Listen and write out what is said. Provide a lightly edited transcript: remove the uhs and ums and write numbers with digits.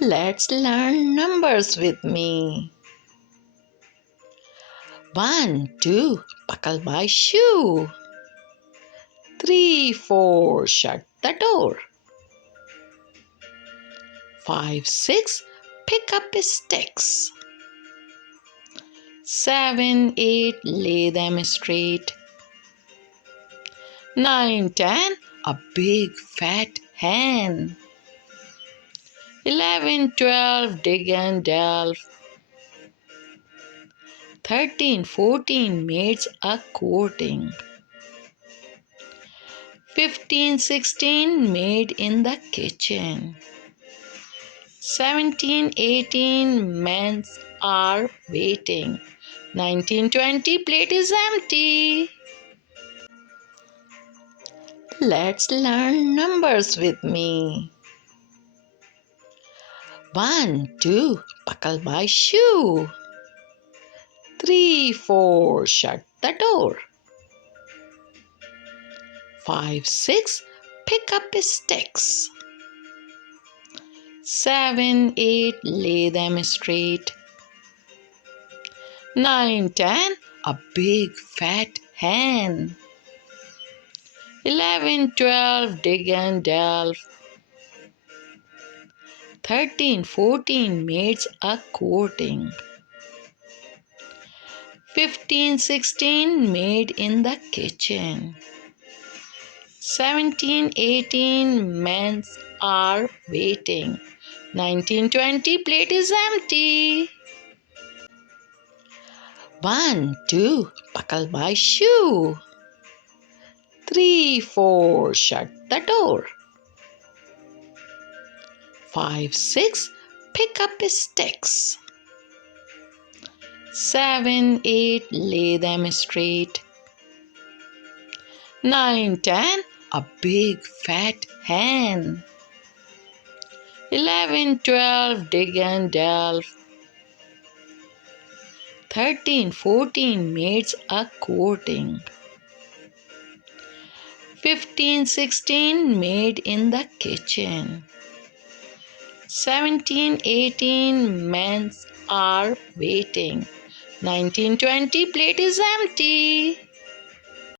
Let's learn numbers with me. 1, 2, buckle my shoe. 3, 4, shut the door. 5, 6, pick up sticks. 7, 8, lay them straight. 9, 10, a big fat hen. 11, 12, dig and delve. 13, 14, maids a courting. 15, 16, maid in the kitchen. 17, 18, men are waiting. 19, 20, plate is empty. Let's learn numbers with me. 1, 2, buckle my shoe. 3, 4, shut the door. 5, 6, pick up sticks. 7, 8, lay them straight. 9, 10, a big fat hen. 11, 12, dig and delve. 13, 14, maids a courting. 15, 16, maid in the kitchen. 17, 18, men are waiting. 19, 20, plate is empty. 1, 2, buckle my shoe. 3, 4, shut the door. 5, 6, pick up sticks. 7, 8, lay them straight. 9, 10, a big fat hen. 11, 12, dig and delve. 13, 14, maids a courting. 15, 16, maid in the kitchen. 17, 18, men are waiting. 19, 20, plate is empty.